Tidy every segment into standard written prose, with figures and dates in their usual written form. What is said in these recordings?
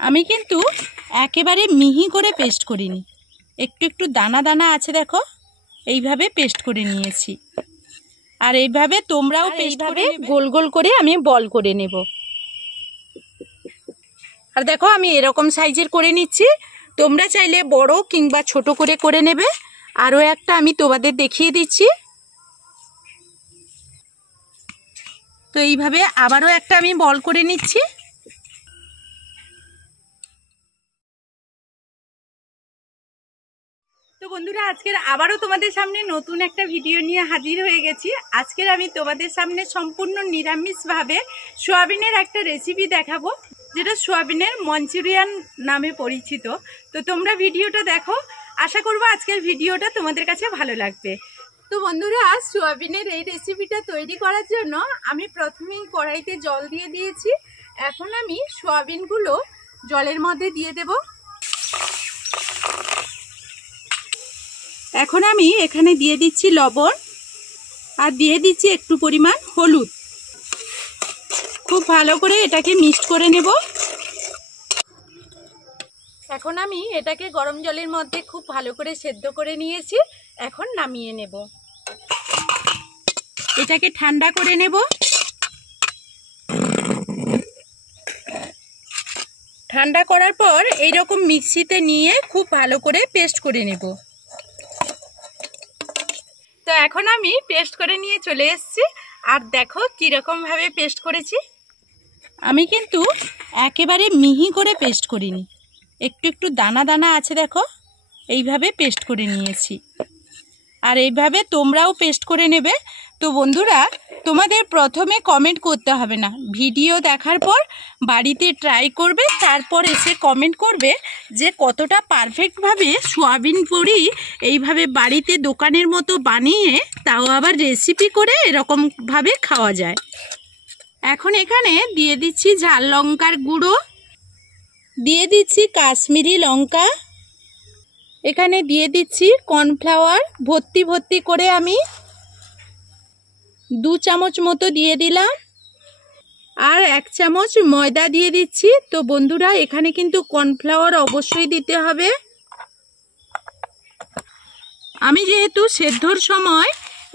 আমি কিন্তু একেবারে মিহি করে পেস্ট করিনি, একটু একটু দানা দানা আছে, দেখো এইভাবে পেস্ট করে নিয়েছি। আর এইভাবে তোমরাও পেস্ট করে গোল গোল করে আমি বল করে নেব। আর দেখো আমি এরকম সাইজের করে নিচ্ছি, তোমরা চাইলে বড় কিংবা ছোট করে নেবে। আরও একটা আমি তোমাদের দেখিয়ে দিচ্ছি। তো এইভাবে আবারও একটা আমি বল করে নিচ্ছি। তো বন্ধুরা, আজকের আবারও তোমাদের সামনে নতুন একটা ভিডিও নিয়ে হাজির হয়ে গেছি। আজকের আমি তোমাদের সামনে সম্পূর্ণ নিরামিষভাবে সোয়াবিনের একটা রেসিপি দেখাবো, যেটা সোয়াবিনের মঞ্চুরিয়ান নামে পরিচিত। তো তোমরা ভিডিওটা দেখো, আশা করবো আজকের ভিডিওটা তোমাদের কাছে ভালো লাগবে। তো বন্ধুরা, সোয়াবিনের এই রেসিপিটা তৈরি করার জন্য আমি প্রথমেই কড়াইতে জল দিয়ে দিয়েছি। এখন আমি সোয়াবিনগুলো জলের মধ্যে দিয়ে দেব। এখন আমি এখানে দিয়ে দিচ্ছি লবণ, আর দিয়ে দিচ্ছি একটু পরিমাণ হলুদ। খুব ভালো করে এটাকে মিক্সড করে নেব। এখন আমি এটাকে গরম জলের মধ্যে খুব ভালো করে সেদ্ধ করে নিয়েছি। এখন নামিয়ে নেব, এটাকে ঠান্ডা করে নেব। ঠান্ডা করার পর এইরকম মিক্সিতে নিয়ে খুব ভালো করে পেস্ট করে নেব। তো এখন আমি পেস্ট করে নিয়ে চলে এসেছি। আর দেখো কীরকম ভাবে পেস্ট করেছি। আমি কিন্তু একেবারে মিহি করে পেস্ট করিনি, একটু একটু দানা দানা আছে, দেখো এইভাবে পেস্ট করে নিয়েছি। আর এইভাবে তোমরাও পেস্ট করে নেবে। তো বন্ধুরা, তোমাদের প্রথমে কমেন্ট করতে হবে না, ভিডিও দেখার পর বাড়িতে ট্রাই করবে, তারপর এসে কমেন্ট করবে যে কতটা পারফেক্টভাবে সোয়াবিন বড়ি এইভাবে বাড়িতে দোকানের মতো বানিয়ে, তাও আবার রেসিপি করে এরকমভাবে খাওয়া যায়। এখন এখানে দিয়ে দিচ্ছি ঝাল লঙ্কার গুঁড়ো, দিয়ে দিচ্ছি কাশ্মীরি লঙ্কা, এখানে দিয়ে দিচ্ছি কর্নফ্লাওয়ার ভর্তি ভর্তি করে আমি 2 চামচ মতো দিয়ে দিলাম, আর 1 চামচ ময়দা দিয়ে দিচ্ছি। তো বন্ধুরা, এখানে কিন্তু কর্নফ্লাওয়ার অবশ্যই দিতে হবে। আমি যেহেতু সেদ্ধর সময়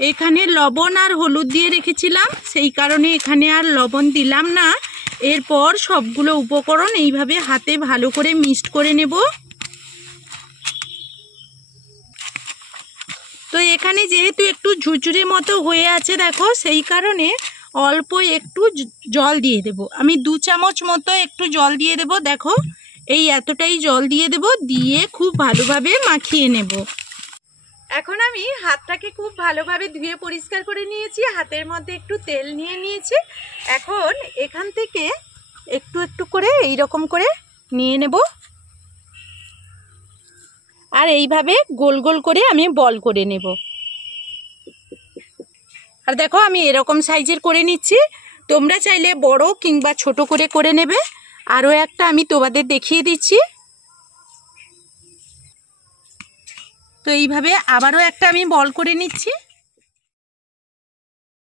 এখানে লবণ আর হলুদ দিয়ে রেখেছিলাম, সেই কারণে এখানে আর লবণ দিলাম না। এরপর সবগুলো উপকরণ এইভাবে হাতে ভালো করে মিক্সড করে নেব। তো এখানে যেহেতু একটু ঝুরঝুরে মতো হয়ে আছে, দেখো সেই কারণে অল্প একটু জল দিয়ে দেব। আমি 2 চামচ মতো একটু জল দিয়ে দেব। দেখো এই এতটাই জল দিয়ে দেব, দিয়ে খুব ভালোভাবে মাখিয়ে নেব। এখন আমি হাতটাকে খুব ভালোভাবে ধুয়ে পরিষ্কার করে নিয়েছি, হাতের মধ্যে একটু তেল নিয়ে নিয়েছি। এখন এখান থেকে একটু একটু করে এইরকম করে নিয়ে নেব, আর এইভাবে গোল গোল করে আমি বল করে নেব। আর দেখো আমি এরকম সাইজের করে নিচ্ছি, তোমরা চাইলে বড় কিংবা ছোট করে নেবে। আরও একটা আমি তোমাদের দেখিয়ে দিচ্ছি। তো এইভাবে আবারও একটা আমি বল করে নিচ্ছি।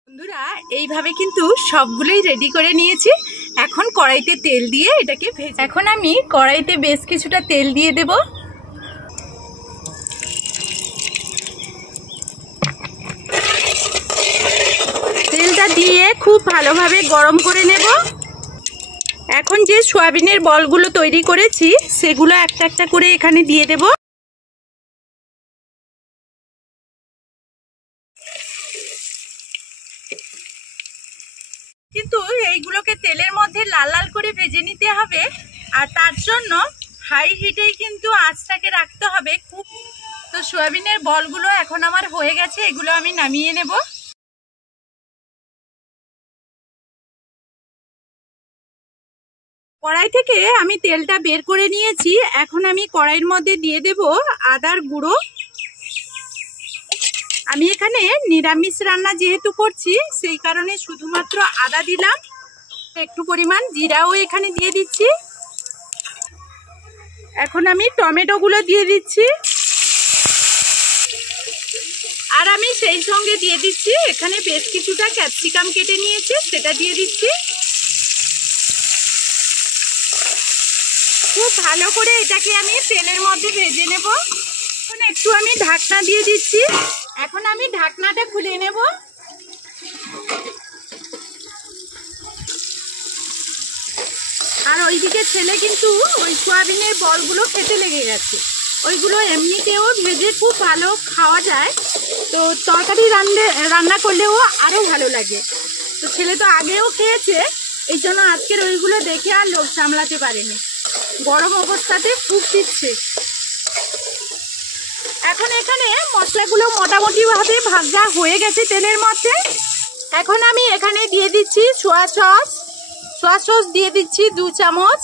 বন্ধুরা, এইভাবে কিন্তু সবগুলোই রেডি করে নিয়েছি। এখন কড়াইতে তেল দিয়ে এটাকে ভেজে, এখন আমি কড়াইতে বেশ কিছুটা তেল দিয়ে দেব। তেলটা দিয়ে খুব ভালোভাবে গরম করে নেব। এখন যে সয়াবিনের বলগুলো তৈরি করেছি সেগুলো একটা একটা করে এখানে দিয়ে দেব। কিন্তু এইগুলোকে তেলের মধ্যে লাল লাল করে ভেজে নিতে হবে, আর তার জন্য হাই হিটেই কিন্তু আঁচটাকে রাখতে হবে খুব। তো সয়াবিনের বলগুলো এখন আমার হয়ে গেছে, এগুলো আমি নামিয়ে নেব। কড়াই থেকে আমি তেলটা বের করে নিয়েছি। এখন আমি কড়াইয়ের মধ্যে দিয়ে দেব আদার গুঁড়ো। আমি এখানে নিরামিষ রান্না যেহেতু করছি, সেই কারণে শুধুমাত্র আদা দিলাম। একটু পরিমাণ জিরাও এখানে দিয়ে দিচ্ছি। এখন আমি টমেটোগুলো দিয়ে দিচ্ছি, আর আমি সেই সঙ্গে দিয়ে দিচ্ছি এখানে বেশ কিছুটা ক্যাপসিকাম কেটে নিয়েছি, সেটা দিয়ে দিচ্ছি। খুব ভালো করে এটাকে আমি তেলের মধ্যে ভেজে নেব। এখন একটু আমি ঢাকনা দিয়ে দিচ্ছি। এখন আমি ঢাকনাটা খুলে নেব। আর ওইদিকে ছেলে কিন্তু ওই সয়াবিনের বলগুলো খেতে লেগে গেছে। ওইগুলো এমনিতেও ভেজে খুব ভালো খাওয়া যায়, তো তরকারি রান্না করলেও আরও ভালো লাগে। তো ছেলে তো আগেও খেয়েছে, এই জন্য আজকের ওইগুলো দেখে আর লোভ সামলাতে পারেনি, গরম অবস্থাতে খুব দিচ্ছে। এখন এখানে মশলাগুলো মোটামুটিভাবে ভাজা হয়ে গেছে তেলের মধ্যে। এখন আমি এখানে দিয়ে দিচ্ছি সোয়া সস দিয়ে দিচ্ছি 2 চামচ,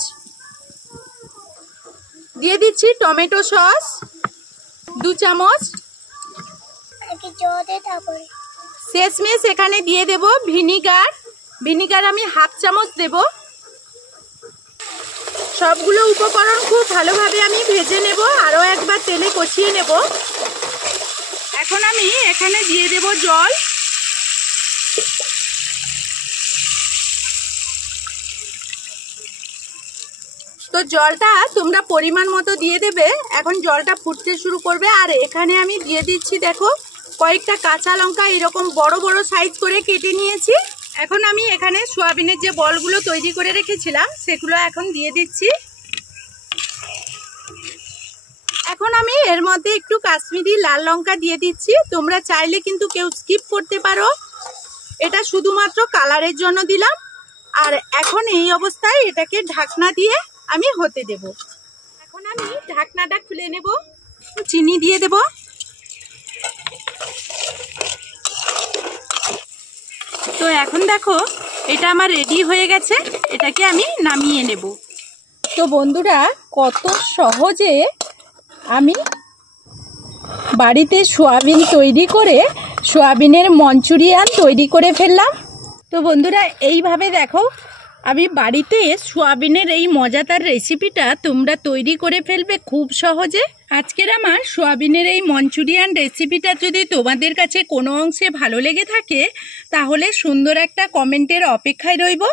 দিয়ে দিচ্ছি টমেটো সস 2 চামচ, শেষমেশ এখানে দিয়ে দেব ভিনিগার আমি 1/2 চামচ দেব। সবগুলো উপকরণ খুব ভালোভাবে আমি ভেজে নেব, আরও একবার তেলে কষিয়ে নেব। এখন আমি এখানে দিয়ে দেব জল। তো জলটা তোমরা পরিমাণ মতো দিয়ে দেবে। এখন জলটা ফুটতে শুরু করবে, আর এখানে আমি দিয়ে দিচ্ছি দেখো কয়েকটা কাঁচা লঙ্কা এরকম বড় বড় সাইজ করে কেটে নিয়েছি। এখন আমি এখানে সয়াবিনের যে বলগুলো তৈরি করে রেখেছিলাম সেগুলো এখন দিয়ে দিচ্ছি। এখন আমি এর মধ্যে একটু কাশ্মীরি লাল লঙ্কা দিয়ে দিচ্ছি। তোমরা চাইলে কিন্তু কেউ স্কিপ করতে পারো, এটা শুধুমাত্র কালারের জন্য দিলাম। আর এখন এই অবস্থায় এটাকে ঢাকনা দিয়ে আমি হতে দেব। এখন আমি ঢাকনাটা খুলে নেব, চিনি দিয়ে দেব। তো এখন দেখো এটা আমার রেডি হয়ে গেছে, এটাকে আমি নামিয়ে নেব। তো বন্ধুরা, কত সহজে আমি বাড়িতে সয়াবিন তৈরি করে সয়াবিনের মঞ্চুরিয়ান তৈরি করে ফেললাম। তো বন্ধুরা, এইভাবে দেখো আমি বাড়িতে সয়াবিনের এই মজাদার রেসিপিটা তোমরা তৈরি করে ফেলবে খুব সহজে। আজকের আমার সয়াবিনের এই মঞ্চুরিয়ান রেসিপিটা যদি তোমাদের কাছে কোনো অংশে ভালো লেগে থাকে, তাহলে সুন্দর একটা কমেন্টের অপেক্ষায় রইব।